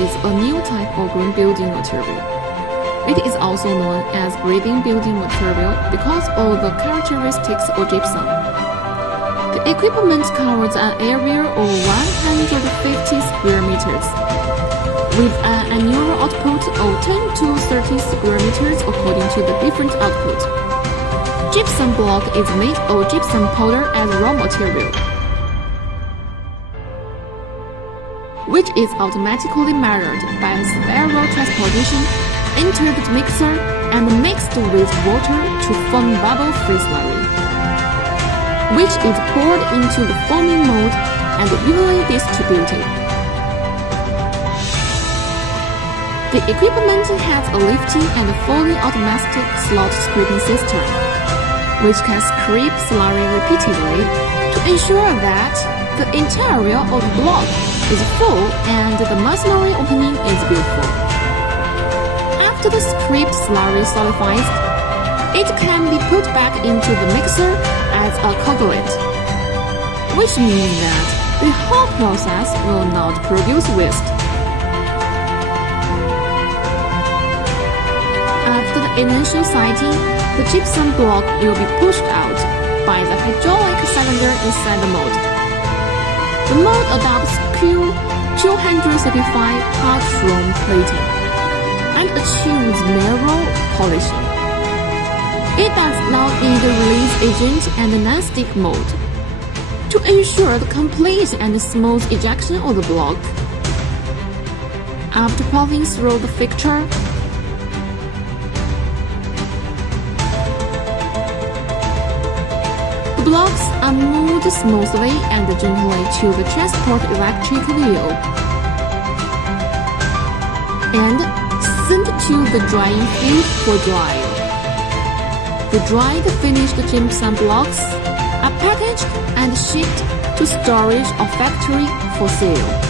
is a new type of green building material. It is also known as breathing building material because of the characteristics of gypsum. The equipment covers an area of 150 square meters, with an annual output of 10 to 30 square meters according to the different output. Gypsum block is made of gypsum powder as raw material, which is automatically measured by spiral transportation, entered the mixer, and mixed with water to form bubble-free slurry, which is poured into the forming mold and evenly distributed. The equipment has a lifting and fully automatic slot scraping system, which can scrape slurry repeatedly to ensure that the interior of the block is full and the masonry opening is beautiful. After the scraped slurry solidifies, it can be put back into the mixer as a coagulate, which means that the whole process will not produce waste. After the initial sighting, the gypsum block will be pushed out by the hydraulic cylinder inside the mold. The mold adopts Q235 hot room plating and achieves narrow polishing. It does not need a release agent and non-stick mold to ensure the complete and smooth ejection of the block. After passing through the fixture, the blocks are moved smoothly and gently to the transport electric wheel and sent to the drying field for drying. The dried finished gypsum blocks are packaged and shipped to storage or factory for sale.